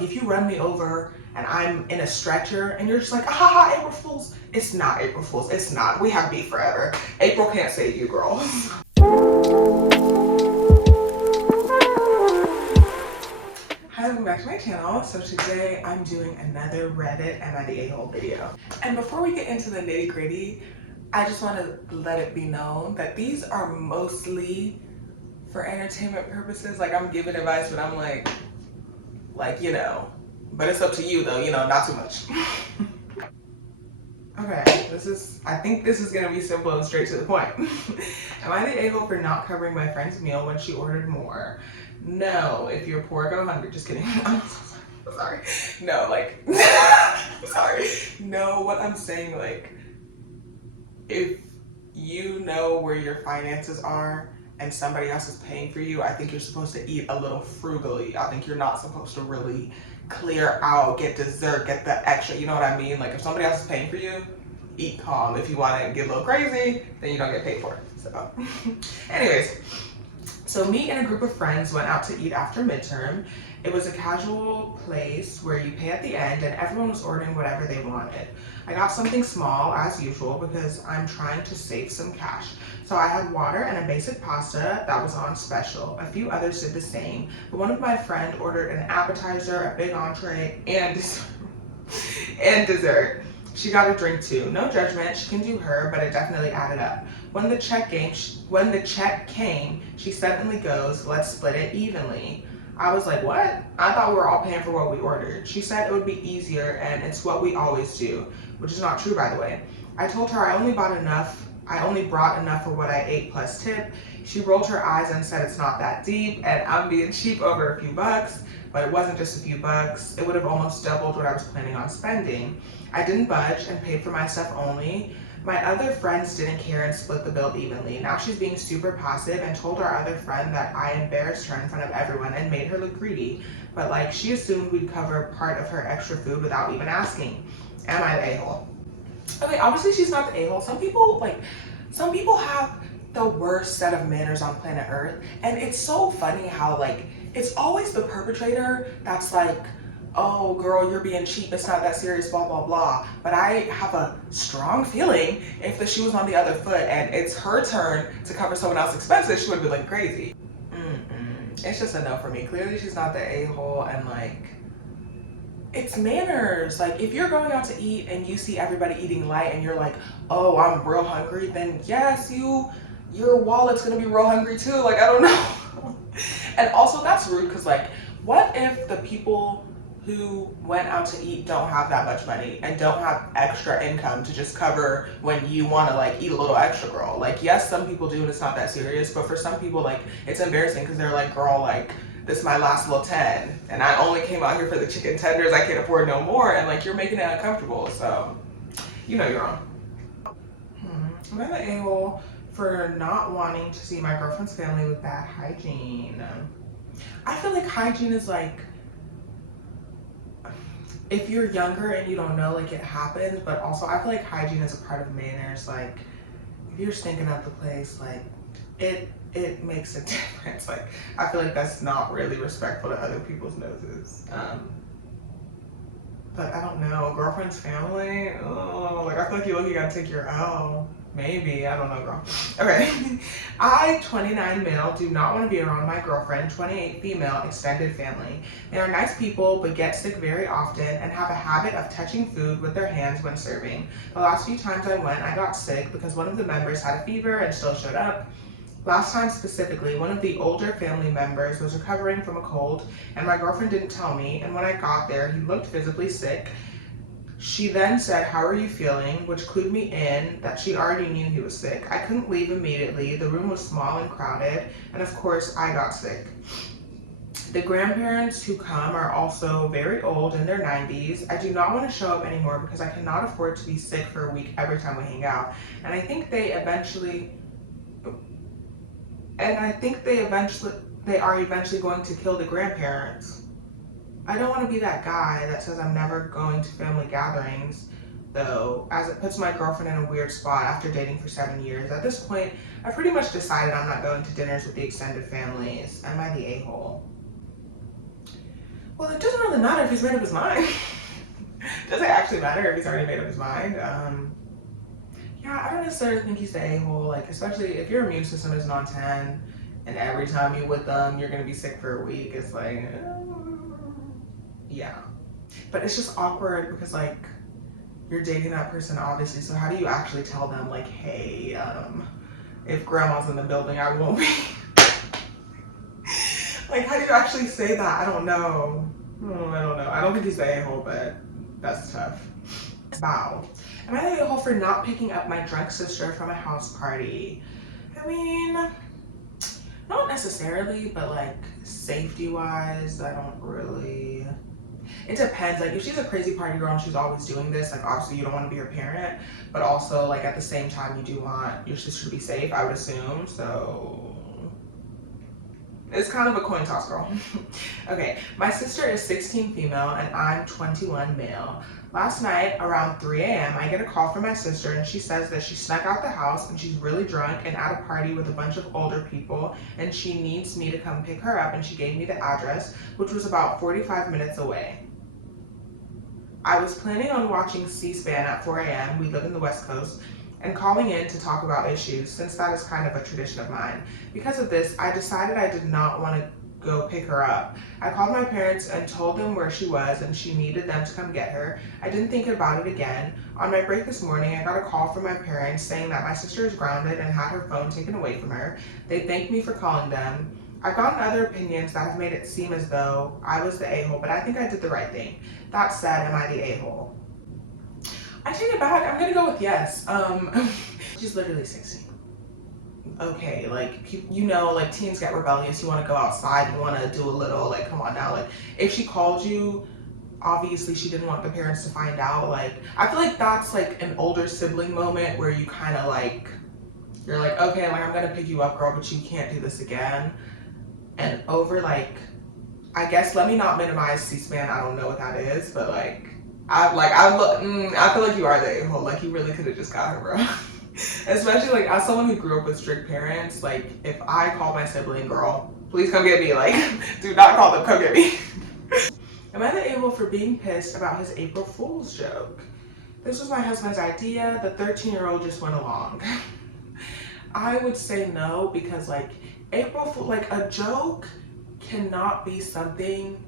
look, if you run me over and I'm in a stretcher and you're just like, ah, ha, ha, April Fools, it's not April Fools. It's not. We have beef forever. April can't save you, girl. Hi, welcome back to my channel. So today I'm doing another Reddit Am I the A-hole video. And before we get into the nitty gritty, I just want to let it be known that these are mostly for entertainment purposes. Like, I'm giving advice, but I'm like, you know, but it's up to you though, you know, not too much. Okay, I think this is gonna be simple and straight to the point. Am I the a-hole for not covering my friend's meal when she ordered more? No, if you're poor, go hungry. Just kidding. I'm so sorry. No, like, I'm sorry. No, what I'm saying, like, if you know where your finances are and somebody else is paying for you, I think you're supposed to eat a little frugally. I think you're not supposed to really clear out, get dessert, get the extra, you know what I mean? Like, if somebody else is paying for you, eat calm. If you want to get a little crazy, then you don't get paid for it. So anyways, so me and a group of friends went out to eat after midterm. It was a casual place where you pay at the end and everyone was ordering whatever they wanted. I got something small as usual because I'm trying to save some cash. So I had water and a basic pasta that was on special. A few others did the same, but one of my friends ordered an appetizer, a big entree, and dessert. She got a drink too. No judgment, she can do her, but it definitely added up. When the check came, she suddenly goes, let's split it evenly. I was like, what? I thought we were all paying for what we ordered. She said it would be easier and it's what we always do, which is not true, by the way. I told her I only brought enough for what I ate plus tip. She rolled her eyes and said it's not that deep and I'm being cheap over a few bucks, but it wasn't just a few bucks. It would have almost doubled what I was planning on spending. I didn't budge and paid for my stuff only. My other friends didn't care and split the bill evenly. Now she's being super passive and told our other friend that I embarrassed her in front of everyone and made her look greedy. But like, she assumed we'd cover part of her extra food without even asking. Am I the a-hole? Okay, obviously she's not the a-hole. Some people have the worst set of manners on planet Earth. And it's so funny how like, it's always the perpetrator that's like, oh girl, you're being cheap, it's not that serious, blah, blah, blah. But I have a strong feeling if the shoe was on the other foot and it's her turn to cover someone else's expenses, she would be like crazy. It's just a no for me. Clearly she's not the a-hole, and like, it's manners. Like, if you're going out to eat and you see everybody eating light and you're like, oh, I'm real hungry, then yes, your wallet's gonna be real hungry too. Like, I don't know. And also that's rude, because like, what if the people who went out to eat don't have that much money and don't have extra income to just cover when you want to like eat a little extra, girl? Like, yes, some people do and it's not that serious, but for some people, like, it's embarrassing because they're like, girl, like, this is my last little 10 and I only came out here for the chicken tenders, I can't afford no more, and like, you're making it uncomfortable, so you know you're wrong. Am I the a-hole for not wanting to see my girlfriend's family with bad hygiene? I feel like hygiene is like, if you're younger and you don't know, like, it happens, but also I feel like hygiene is a part of manners. Like, if you're stinking up the place, like, it makes a difference. Like, I feel like that's not really respectful to other people's noses. But I don't know, girlfriend's family, oh, like, I feel like you gotta take your L. Maybe, I don't know, girl. Okay. I, 29 male, do not want to be around my girlfriend, 28 female, extended family. They are nice people, but get sick very often and have a habit of touching food with their hands when serving. The last few times I went, I got sick because one of the members had a fever and still showed up. Last time specifically, one of the older family members was recovering from a cold, and my girlfriend didn't tell me, and when I got there, he looked physically sick. She then said, how are you feeling? Which clued me in that she already knew he was sick. I couldn't leave immediately. The room was small and crowded, and of course I got sick. The grandparents who come are also very old, in their 90s. I do not want to show up anymore because I cannot afford to be sick for a week every time we hang out. And I think they are eventually going to kill the grandparents. I don't want to be that guy that says I'm never going to family gatherings, though, as it puts my girlfriend in a weird spot after dating for 7 years. At this point, I've pretty much decided I'm not going to dinners with the extended families. Am I the a-hole? Well, it doesn't really matter if he's made up his mind. Does it actually matter if he's already made up his mind? Yeah, I don't necessarily think he's the a-hole, like, especially if your immune system is on 10 and every time you're with them, you're gonna be sick for a week. It's like, yeah. But it's just awkward because, like, you're dating that person, obviously, so how do you actually tell them, like, hey, if grandma's in the building, I won't be. Like, how do you actually say that? I don't know. I don't know. I don't think he's the a-hole, but that's tough. Wow. Am I the a-hole for not picking up my drunk sister from a house party? I mean, not necessarily, but like safety-wise, I don't really. It depends. Like if she's a crazy party girl and she's always doing this, like obviously you don't want to be her parent, but also like at the same time you do want your sister to be safe, I would assume. So it's kind of a coin toss, girl. Okay, my sister is 16 female and I'm 21 male. Last night around 3 a.m. I get a call from my sister and she says that she snuck out the house and she's really drunk and at a party with a bunch of older people and she needs me to come pick her up, and she gave me the address, which was about 45 minutes away. I was planning on watching C-SPAN at 4 a.m. We live in the West Coast, and calling in to talk about issues, since that is kind of a tradition of mine. Because of this, I decided I did not want to go pick her up. I called my parents and told them where she was and she needed them to come get her. I didn't think about it again. On my break this morning, I got a call from my parents saying that my sister is grounded and had her phone taken away from her. They thanked me for calling them. I've gotten other opinions that have made it seem as though I was the a-hole, but I think I did the right thing. That said, am I the a-hole? I take it back. I'm gonna go with yes. She's literally 16. Okay, like you know, like teens get rebellious. You want to go outside. You want to do a little. Like, come on now. Like, if she called you, obviously she didn't want the parents to find out. Like, I feel like that's like an older sibling moment where you kind of like, you're like, okay, like I'm gonna pick you up, girl, but you can't do this again. And over like, I guess let me not minimize C-SPAN. I don't know what that is, but like. I feel like you are the a-hole. Like you really could have just got her, bro. Especially like as someone who grew up with strict parents, like if I call my sibling, girl, please come get me. Like, do not call them, come get me. Am I the a-hole for being pissed about his April Fool's joke? This was my husband's idea. The 13-year-old just went along. I would say no, because like April Fool, like a joke cannot be something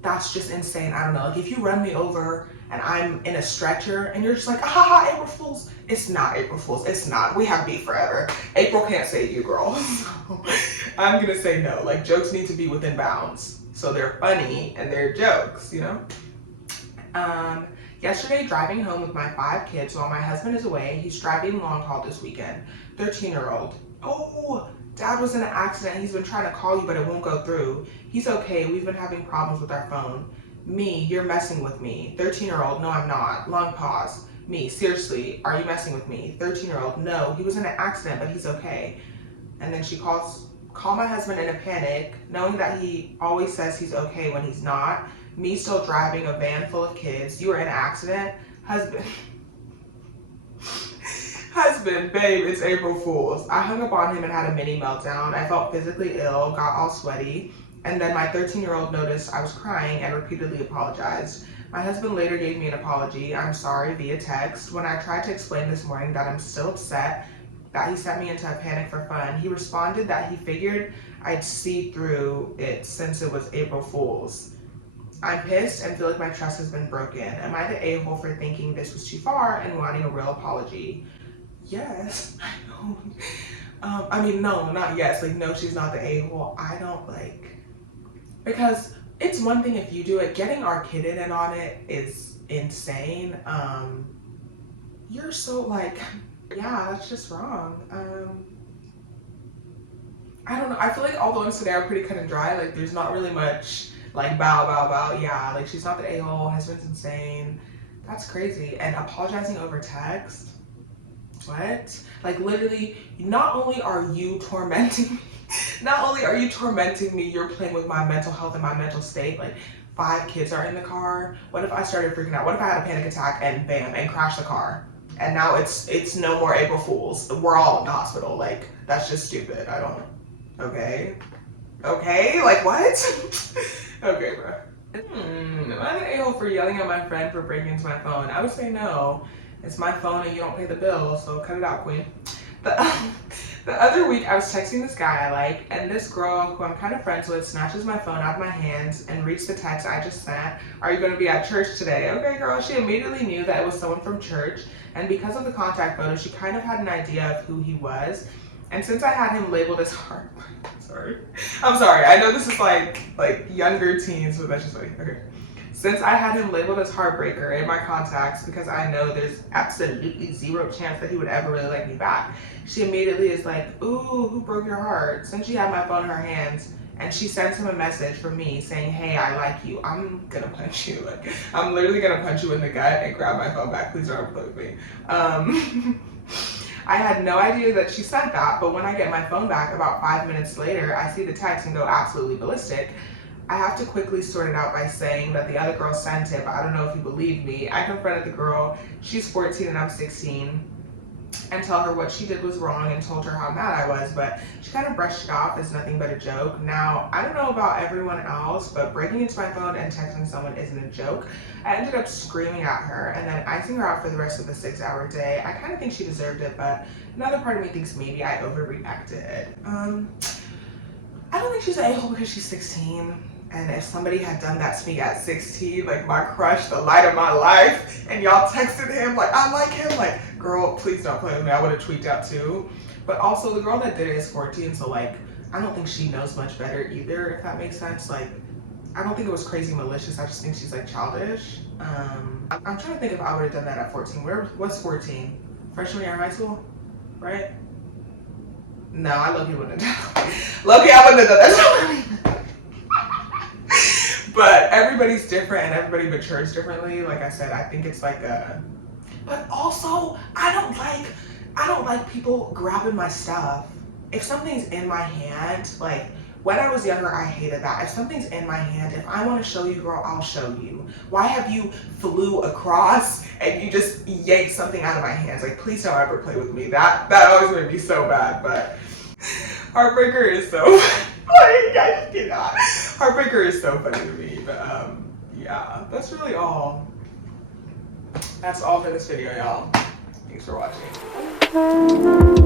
that's just insane. I don't know. Like if you run me over and I'm in a stretcher and you're just like, ah, April Fools. It's not April Fools. It's not. We have beef forever. April can't save you, girl. So I'm gonna say no. Like jokes need to be within bounds. So they're funny and they're jokes, you know? Yesterday, driving home with my 5 kids while my husband is away. He's driving long haul this weekend. 13-year-old. Oh, Dad was in an accident. He's been trying to call you, but it won't go through. He's okay. We've been having problems with our phone. Me, you're messing with me. 13-year-old, no, I'm not. Long pause. Me, seriously, are you messing with me? 13-year-old, no, he was in an accident, but he's okay. And then she call my husband in a panic, knowing that he always says he's okay when he's not. Me still driving a van full of kids. You were in an accident. Husband, babe, it's April Fool's. I hung up on him and had a mini meltdown. I felt physically ill, got all sweaty, and then my 13-year-old noticed I was crying and repeatedly apologized. My husband later gave me an apology. I'm sorry via text. When I tried to explain this morning that I'm still upset that he sent me into a panic for fun, he responded that he figured I'd see through it since it was April Fool's. I'm pissed and feel like my trust has been broken. Am I the a-hole for thinking this was too far and wanting a real apology? Yes, I know. I mean, no, not yes. Like, no, she's not the a-hole. I don't like, because it's one thing if you do it. Getting our kid in and on it is insane. You're so like, yeah, that's just wrong. I don't know. I feel like all the ones today are pretty cut and dry. Like, there's not really much like bow. Yeah, like she's not the a-hole. Husband's insane. That's crazy. And apologizing over text. What? Like literally, not only are you tormenting me, you're playing with my mental health and my mental state. Like 5 kids are in the car. What if I started freaking out? What if I had a panic attack and bam, and crashed the car? And now it's no more April Fools. We're all in the hospital. Like, that's just stupid. I don't, okay, like what? Okay, bro. Am I the a-hole for yelling at my friend for breaking into my phone? I would say no. It's my phone and you don't pay the bill, so cut it out, queen. The other week, I was texting this guy I like, and this girl who I'm kind of friends with snatches my phone out of my hands and reads the text I just sent. Are you going to be at church today? Okay, girl. She immediately knew that it was someone from church, and because of the contact photo, she kind of had an idea of who he was. And since I had him labeled as I'm sorry. I know this is like younger teens, but that's just funny. Okay. Since I had him labeled as heartbreaker in my contacts because I know there's absolutely zero chance that he would ever really like me back, she immediately is like, ooh, who broke your heart? Since she had my phone in her hands, and she sends him a message from me saying, hey, I like you. I'm gonna punch you. Like, I'm literally gonna punch you in the gut and grab my phone back. Please don't ever play with me. I had no idea that she said that, but when I get my phone back about 5 minutes later, I see the text and go absolutely ballistic. I have to quickly sort it out by saying that the other girl sent it, but I don't know if you believe me. I confronted the girl, she's 14 and I'm 16, and tell her what she did was wrong and told her how mad I was, but she kind of brushed it off as nothing but a joke. Now, I don't know about everyone else, but breaking into my phone and texting someone isn't a joke. I ended up screaming at her and then icing her out for the rest of the 6-hour day. I kind of think she deserved it, but another part of me thinks maybe I overreacted. I don't think she's an a-hole because she's 16. And if somebody had done that to me at 16, like my crush, the light of my life, and y'all texted him, like, I like him, like, girl, please don't play with me. I would have tweaked out too. But also the girl that did it is 14, so like, I don't think she knows much better either, if that makes sense. Like, I don't think it was crazy malicious. I just think she's like childish. I'm trying to think if I would have done that at 14. What's 14? Freshman year in high school, right? No, I low-key wouldn't have done that. Low-key, I wouldn't have done that. But everybody's different and everybody matures differently. Like I said, I think it's like a, but also I don't like people grabbing my stuff. If something's in my hand, like when I was younger, I hated that. If something's in my hand, if I want to show you, girl, I'll show you. Why have you flew across and you just yanked something out of my hands? Like, please don't ever play with me. That always made me so bad, but heartbreaker is so funny. I just cannot. Heartbreaker is so funny to me, but yeah, that's really all. That's all for this video, y'all. Thanks for watching.